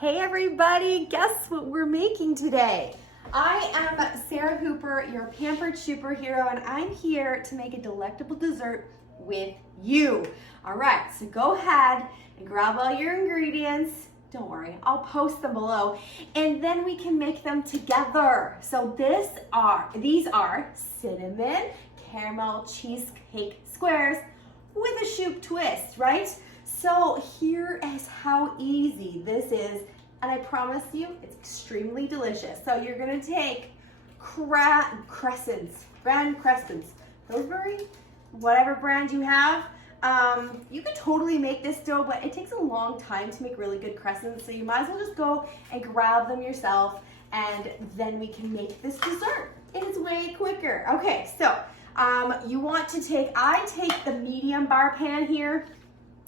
Hey everybody, guess what we're making today? I am Sarah Hooper, your pampered superhero, and I'm here to make a delectable dessert with you. All right, so go ahead and grab all your ingredients. Don't worry, I'll post them below, and then we can make them together. So these are cinnamon caramel cheesecake squares with a choux twist, right? So here is how easy this is, and I promise you it's extremely delicious. So you're gonna take grand crescents, Pillsbury, whatever brand you have. You could totally make this dough, but it takes a long time to make really good crescents, so you might as well just go and grab them yourself, and then we can make this dessert. It is way quicker. Okay, so you want to I take the medium bar pan here,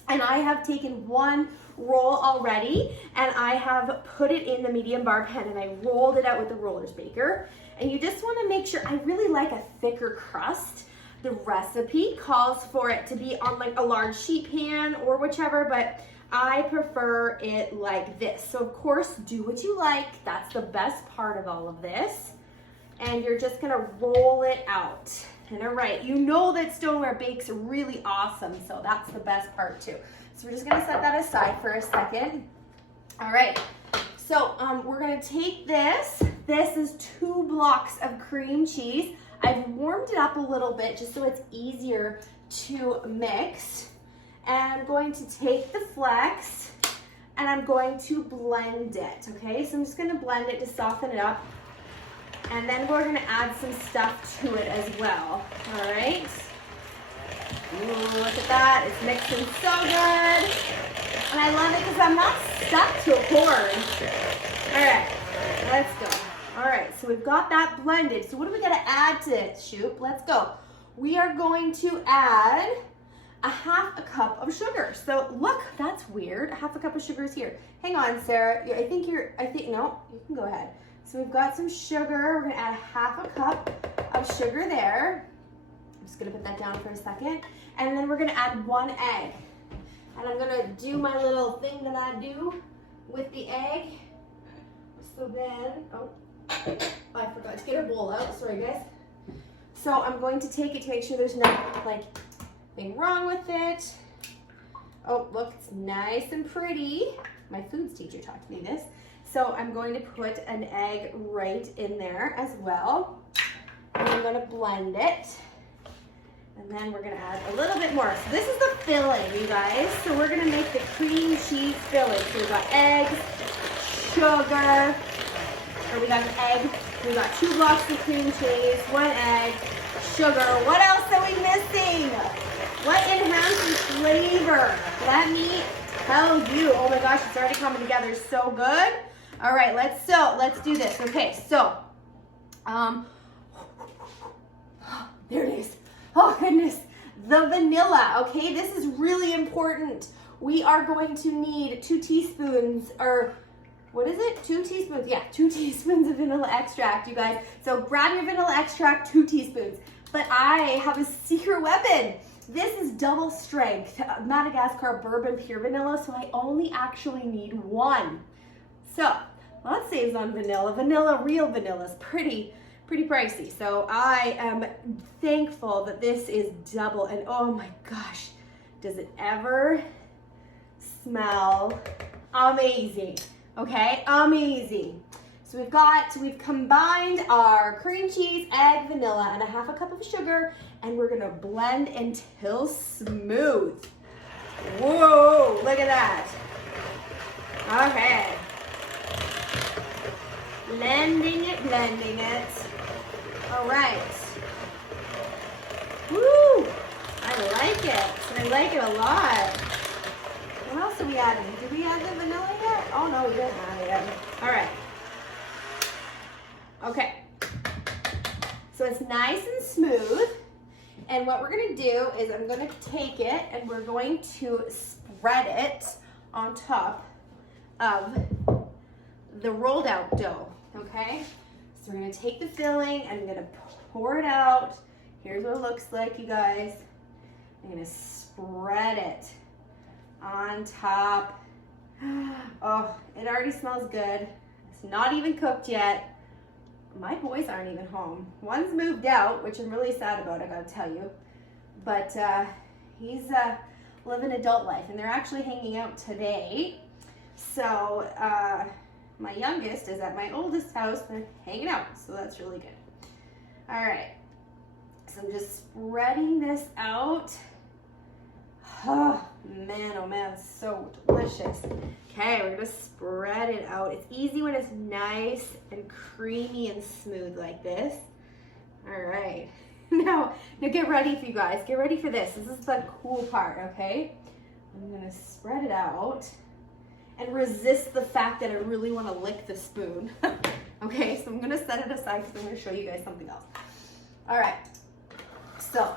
and I have taken one roll already, and I have put it in the medium bar pan, and I rolled it out with the rollers baker. And you just want to make sure, I really like a thicker crust. The recipe calls for it to be on like a large sheet pan or whichever, but I prefer it like this. So of course, do what you like. That's the best part of all of this. And you're just gonna roll it out. And all right, you know that stoneware bakes are really awesome, so that's the best part too. So we're just gonna set that aside for a second. All right, so we're gonna take this. This is 2 blocks of cream cheese. I've warmed it up a little bit just so it's easier to mix. And I'm going to take the flex and I'm going to blend it, okay? So I'm just gonna blend it to soften it up. And then we're gonna add some stuff to it as well, all right? Ooh, look at that, it's mixing so good. And I love it because I'm not stuck to a cord. All right, let's go. All right, so we've got that blended. So what do we gotta add to it, Shoop? Let's go. We are going to add a 1/2 cup of sugar. So look, that's weird. A 1/2 cup of sugar is here. Hang on, Sarah. No, you can go ahead. So we've got some sugar. We're gonna add 1/2 cup of sugar there. I'm just gonna put that down for a second. And then we're gonna add 1 egg. And I'm gonna do my little thing that I do with the egg. So then, I forgot to get a bowl out, sorry guys. So I'm going to take it to make sure there's nothing wrong with it. Oh, look, it's nice and pretty. My foods teacher taught me this. So I'm going to put an egg right in there as well. And I'm gonna blend it. And then we're gonna add a little bit more. So this is the filling, you guys. So we're gonna make the cream cheese filling. So we've got eggs, sugar, we got an egg, we got 2 blocks of cream cheese, 1 egg, sugar. What else are we missing? What enhances flavor? Let me tell you. Oh my gosh, it's already coming together so good. All right, let's do this. Okay, so, there it is. Oh goodness, the vanilla, okay? This is really important. We are going to need 2 teaspoons, or what is it? 2 teaspoons, yeah, 2 teaspoons of vanilla extract, you guys. So grab your vanilla extract, 2 teaspoons. But I have a secret weapon. This is double strength Madagascar bourbon pure vanilla, so I only actually need 1. So let's save on vanilla. Real vanilla is pretty pricey. So I am thankful that this is double, and oh my gosh, does it ever smell amazing? Okay, amazing. So we've combined our cream cheese, egg, vanilla, and a 1/2 cup of sugar, and we're gonna blend until smooth. Whoa, look at that. Okay. Blending it. All right. Woo, I like it a lot. What else are we adding? Did we add the vanilla yet? Oh no, we didn't add it yet. All right. Okay. So it's nice and smooth. And what we're gonna do is I'm gonna take it and we're going to spread it on top of the rolled out dough, okay? So we're gonna take the filling and I'm gonna pour it out. Here's what it looks like, you guys. I'm gonna spread it on top. Oh, it already smells good. It's not even cooked yet. My boys aren't even home. One's moved out, which I'm really sad about, I gotta tell you. But he's living adult life, and they're actually hanging out today. So my youngest is at my oldest house. They're hanging out, so that's really good. All right, so I'm just spreading this out. Oh man, it's so delicious. Okay, we're gonna spread it out. It's easy when it's nice and creamy and smooth like this. All right, now get ready for you guys. Get ready for this. This is the cool part, okay? I'm gonna spread it out and resist the fact that I really wanna lick the spoon. Okay, so I'm gonna set it aside because I'm gonna show you guys something else. All right, so,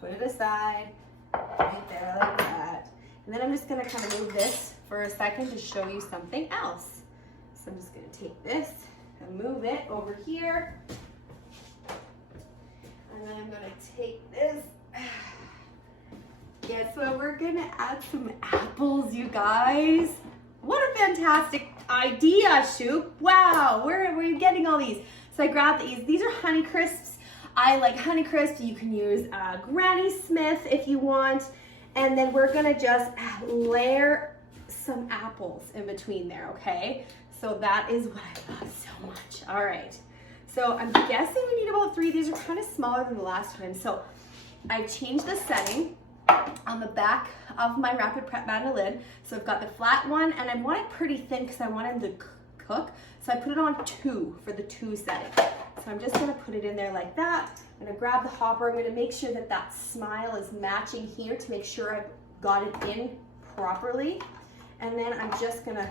put it aside, right there like that. And then I'm just gonna kind of move this for a second to show you something else. So I'm just gonna take this and move it over here. And then I'm gonna take this. Guess what? We're gonna add some apples, you guys. What a fantastic idea, Shoop. Wow, where are you getting all these? So I grabbed these. These are Honey Crisps. I like Honey Crisp. You can use Granny Smith if you want. And then we're gonna just layer some apples in between there, okay? So that is what I love so much. All right, so I'm guessing we need about 3. These are kind of smaller than the last time. So I changed the setting on the back of my Rapid Prep mandolin. So I've got the flat one, and I want it pretty thin because I want them to cook. So I put it on 2 for the 2 setting. So I'm just gonna put it in there like that. I'm gonna grab the hopper. I'm gonna make sure that that smile is matching here to make sure I've got it in properly. And then I'm just gonna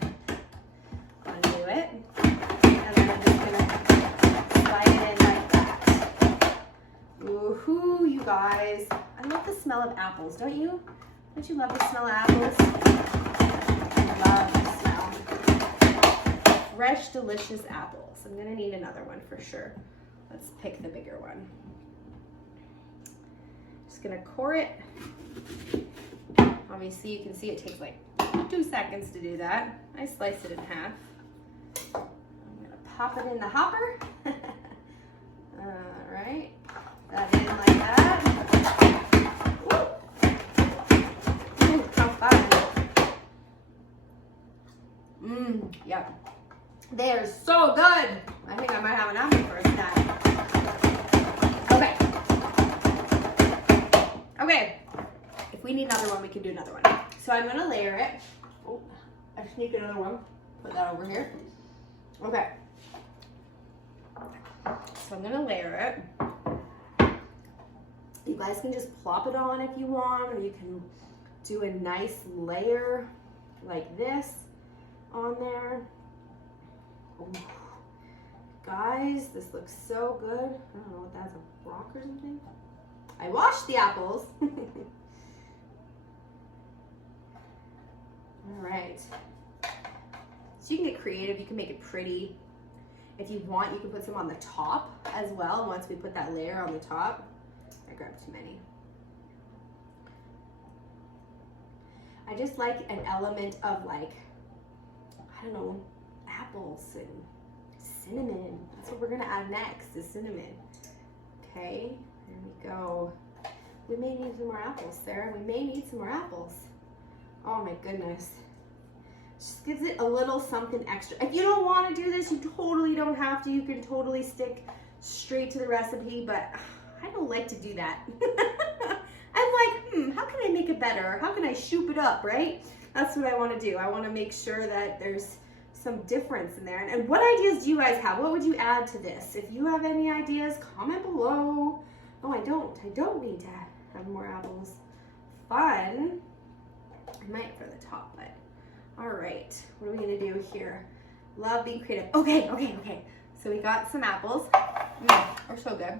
undo it. And then I'm just gonna slide it in like that. Woohoo, you guys. I love the smell of apples, don't you? Don't you love the smell of apples? I love the smell. Fresh, delicious apples. I'm gonna need another one for sure. Let's pick the bigger one. Just gonna core it. Obviously you can see it takes like 2 seconds to do that. I slice it in half. I'm gonna pop it in the hopper. All right, that in like that. Ooh, how fun. Yeah. They are so good. I think I might have an apple for a snack. Okay. If we need another one, we can do another one. So I'm gonna layer it. Oh, I sneak another one. Put that over here. Okay. So I'm gonna layer it. You guys can just plop it on if you want, or you can do a nice layer like this on there. Ooh. Guys, this looks so good. I don't know what that's, a rock or something? I washed the apples. All right. So you can get creative, you can make it pretty. If you want, you can put some on the top as well. Once we put that layer on the top. I grabbed too many. I just like an element of like, I don't know, apples and cinnamon. That's what we're gonna add next, is cinnamon. Okay, there we go. We may need some more apples, Sarah. We may need some more apples. Oh my goodness. Just gives it a little something extra. If you don't want to do this, you totally don't have to. You can totally stick straight to the recipe, but I don't like to do that. I'm like, how can I make it better? How can I shoop it up, right? That's what I want to do. I want to make sure that there's some difference in there. And what ideas do you guys have? What would you add to this? If you have any ideas, comment below. Oh, I don't need to have more apples. Fun. I might for the top, but all right. What are we gonna do here? Love being creative. Okay. So we got some apples. They're so good.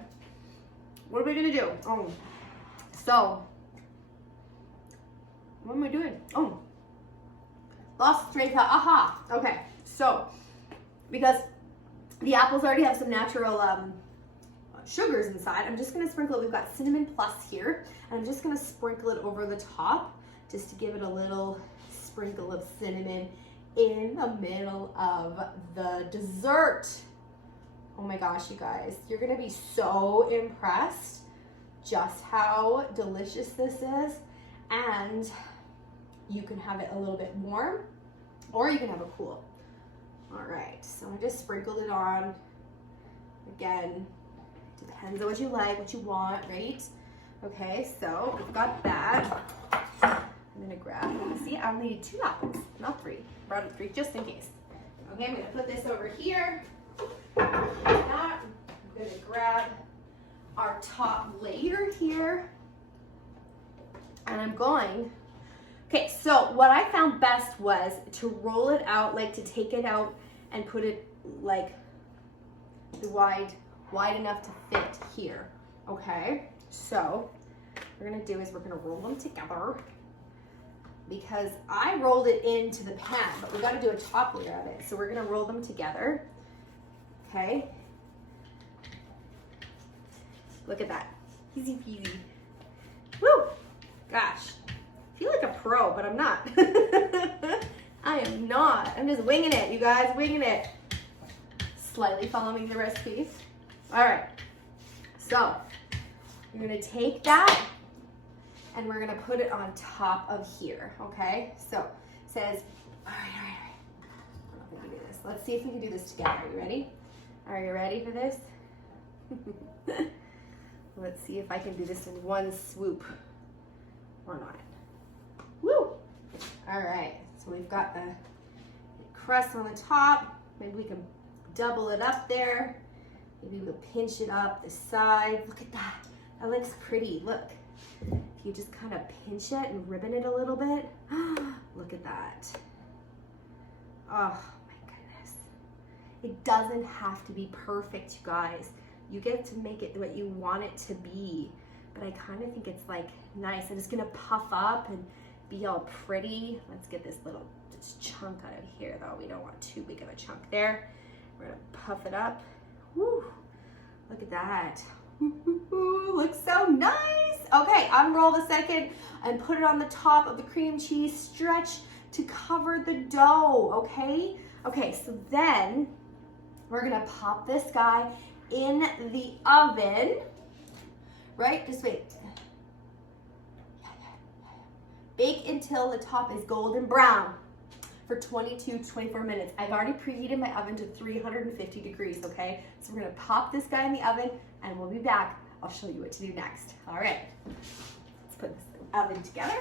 What are we gonna do? Oh, so what am I doing? Oh, lost train of thought. Aha. Okay. So because the apples already have some natural sugars inside, I'm just gonna sprinkle it. We've got cinnamon plus here, and I'm just gonna sprinkle it over the top just to give it a little sprinkle of cinnamon in the middle of the dessert. Oh my gosh, you guys, you're gonna be so impressed just how delicious this is. And you can have it a little bit warm or you can have it cool. All right, so I just sprinkled it on. Again, depends on what you like, what you want, right? Okay, so we've got that. I'm gonna grab, see, I only need 2 apples, not 3. I brought 3 just in case. Okay, I'm gonna put this over here. Like that. I'm gonna grab our top layer here. And I'm going, okay, so what I found best was to roll it out, like to take it out and put it like wide enough to fit here. Okay, so what we're gonna do is we're gonna roll them together because I rolled it into the pan, but we gotta do a top layer of it. So we're gonna roll them together, okay? Look at that, easy peasy. Woo, gosh, I feel like a pro, but I'm not. I am not, I'm just winging it, you guys, winging it. Slightly following the recipe. All right, so you're gonna take that and we're gonna put it on top of here, okay? So it says, all right. I don't know if we can do this. Let's see if we can do this together. Are you ready? Are you ready for this? Let's see if I can do this in one swoop or not. Woo! All right, so we've got the crust on the top. Maybe we can double it up there. Maybe we'll pinch it up the side. Look at that. That looks pretty. Look. If you just kind of pinch it and ribbon it a little bit. Look at that. Oh my goodness. It doesn't have to be perfect, you guys. You get to make it what you want it to be. But I kind of think it's like nice. And it's gonna puff up and be all pretty. Let's get this little chunk out of here though. We don't want too big of a chunk there. We're gonna puff it up. Woo, look at that. Looks so nice. Okay, unroll the second and put it on the top of the cream cheese. Stretch to cover the dough, okay? Okay, so then we're gonna pop this guy in the oven, right? Just wait. Bake until the top is golden brown for 22 to 24 minutes. I've already preheated my oven to 350 degrees, okay? So we're gonna pop this guy in the oven and we'll be back. I'll show you what to do next. All right, let's put this oven together.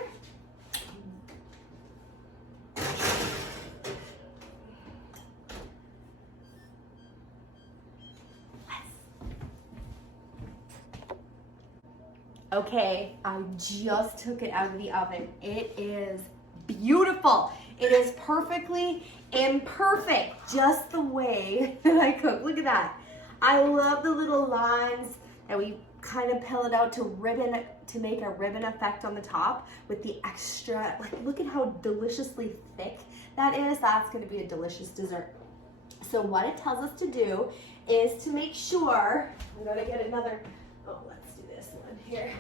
Okay, I just took it out of the oven. It is beautiful. It is perfectly imperfect, just the way that I cook. Look at that. I love the little lines that we kind of peel it out to ribbon, to make a ribbon effect on the top with the extra, like look at how deliciously thick that is. That's gonna be a delicious dessert. So what it tells us to do is to make sure, I'm gonna get another, oh, let's do this one here.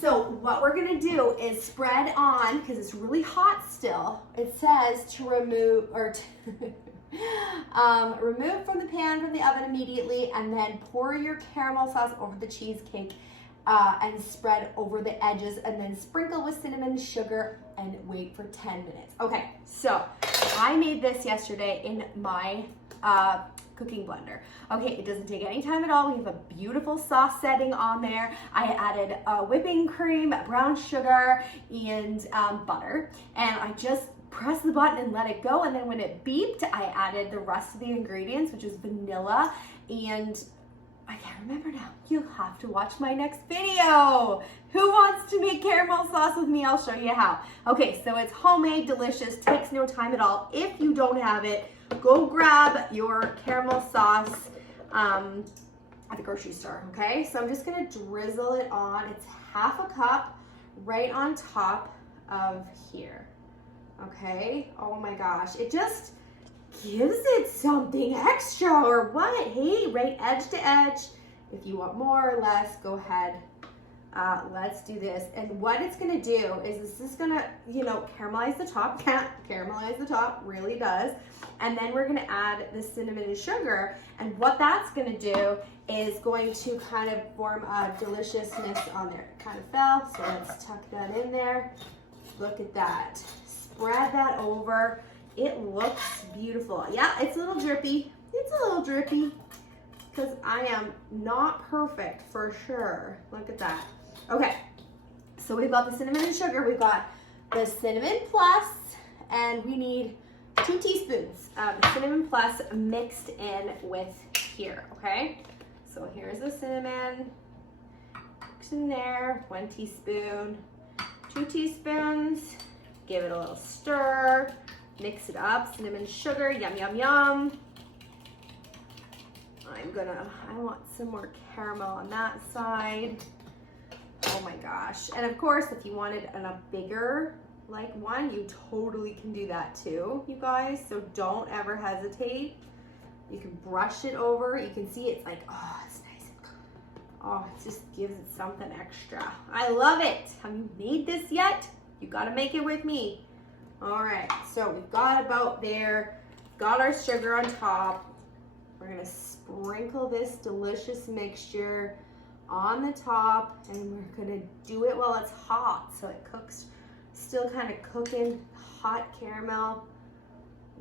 So what we're gonna do is spread on, because it's really hot still, it says to remove, or remove from the pan from the oven immediately, and then pour your caramel sauce over the cheesecake and spread over the edges, and then sprinkle with cinnamon, sugar, and wait for 10 minutes. Okay, so I made this yesterday in my cooking blender. Okay, it doesn't take any time at all. We have a beautiful sauce setting on there. I added whipping cream, brown sugar, and butter, and I just pressed the button and let it go, and then when it beeped, I added the rest of the ingredients, which is vanilla, and I can't remember now. You'll have to watch my next video. Who wants to make caramel sauce with me? I'll show you how. Okay, so it's homemade, delicious, takes no time at all. If you don't have it, go grab your caramel sauce at the grocery store, okay? So I'm just gonna drizzle it on. It's half a cup right on top of here, okay? Oh my gosh, it just gives it something extra, or what? Hey, right edge to edge. If you want more or less, go ahead Let's do this. And what it's gonna do is this is gonna, caramelize the top. Can't caramelize the top, really does. And then we're gonna add the cinnamon and sugar. And what that's gonna do is going to kind of form a deliciousness on there. It kind of fell, so let's tuck that in there. Look at that. Spread that over. It looks beautiful. Yeah, it's a little drippy. It's a little drippy because I am not perfect for sure. Look at that. Okay, so we've got the cinnamon and sugar. We've got the cinnamon plus, and we need 2 teaspoons of cinnamon plus mixed in with here, okay? So here's the cinnamon, mix in there, 1 teaspoon, 2 teaspoons, give it a little stir, mix it up, cinnamon, sugar, yum, yum, yum. I want some more caramel on that side. Oh my gosh. And of course, if you wanted a bigger one, you totally can do that too, you guys. So don't ever hesitate. You can brush it over. You can see it's like, oh, it's nice. Oh, it just gives it something extra. I love it. Have you made this yet? You got to make it with me. All right, so we've got about there. Got our sugar on top. We're gonna sprinkle this delicious mixture on the top, and we're gonna do it while it's hot, so it cooks, still kind of cooking, hot caramel,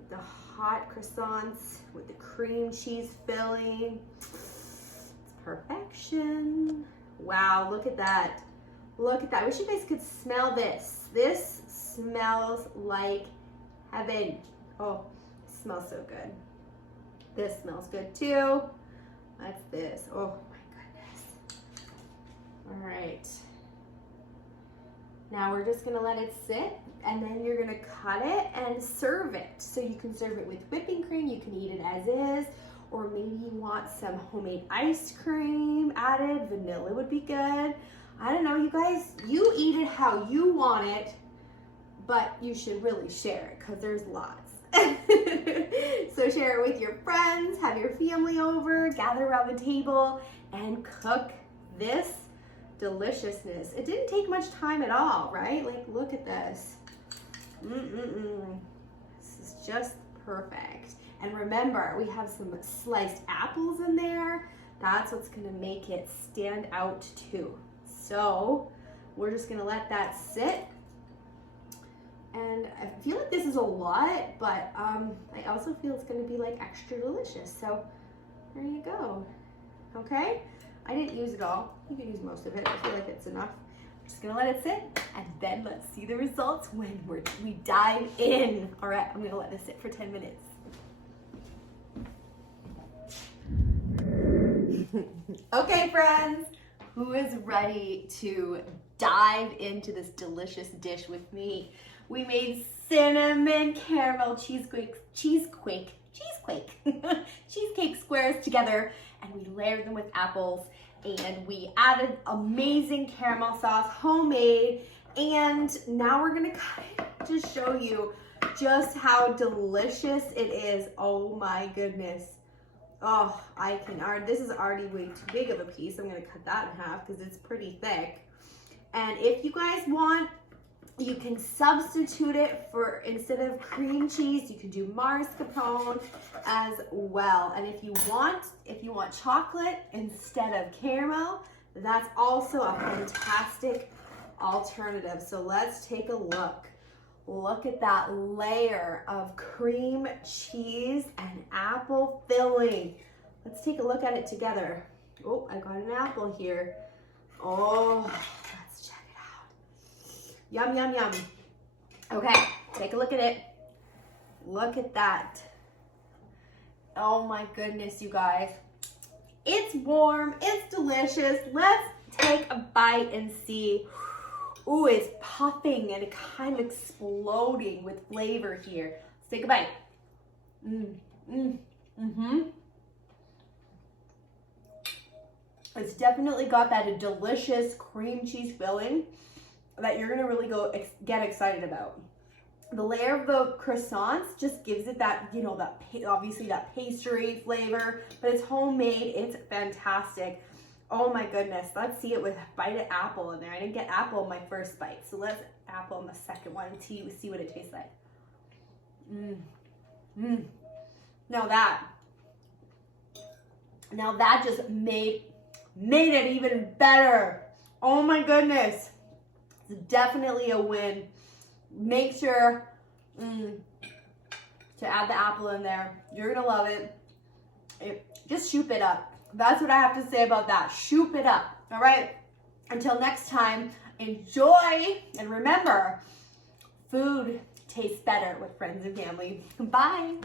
the hot croissants with the cream cheese filling. It's perfection. Wow, look at that. Look at that. I wish you guys could smell this. This smells like heaven. Oh, it smells so good. This smells good too. That's this. Oh my goodness. All right. Now we're just gonna let it sit, and then you're gonna cut it and serve it. So you can serve it with whipping cream, you can eat it as is, or maybe you want some homemade ice cream added. Vanilla would be good. I don't know, you guys, you eat it how you want it, but you should really share it because there's lots. So share it with your friends, have your family over, gather around the table, and cook this deliciousness. It didn't take much time at all, right? Like, look at this. This is just perfect. And remember, we have some sliced apples in there. That's what's gonna make it stand out too. So we're just gonna let that sit. And I feel like this is a lot, but I also feel it's gonna be like extra delicious. So there you go, okay? I didn't use it all. You can use most of it. I feel like it's enough. I'm just gonna let it sit, and then let's see the results when we dive in. All right, I'm gonna let this sit for 10 minutes. Okay, friends, who is ready to dive into this delicious dish with me? We made cinnamon caramel cheesecake squares together, and we layered them with apples, and we added amazing caramel sauce, homemade, and now we're gonna cut it to show you just how delicious it is. Oh my goodness. Oh, this is already way too big of a piece. I'm gonna cut that in half because it's pretty thick. And if you guys want, you can substitute it for, instead of cream cheese, you can do mascarpone as well. And if you want chocolate instead of caramel, that's also a fantastic alternative. So let's take a look. Look at that layer of cream cheese and apple filling. Let's take a look at it together. Oh, I got an apple here. Oh, let's check it out. Yum, yum, yum. Okay, take a look at it. Look at that. Oh my goodness, you guys. It's warm, it's delicious. Let's take a bite and see. Ooh, it's puffing and kind of exploding with flavor here. Let's take a bite. It's definitely got that delicious cream cheese filling that you're gonna really get excited about. The layer of the croissants just gives it that, obviously that pastry flavor, but it's homemade, it's fantastic. Oh my goodness. Let's see it with a bite of apple in there. I didn't get apple in my first bite. So let's apple in the second one and see what it tastes like. Now that just made it even better. Oh my goodness. It's definitely a win. Make sure to add the apple in there. You're gonna love it. Just shoop it up. That's what I have to say about that. Shoop it up. All right. Until next time, enjoy. And remember, food tastes better with friends and family. Bye.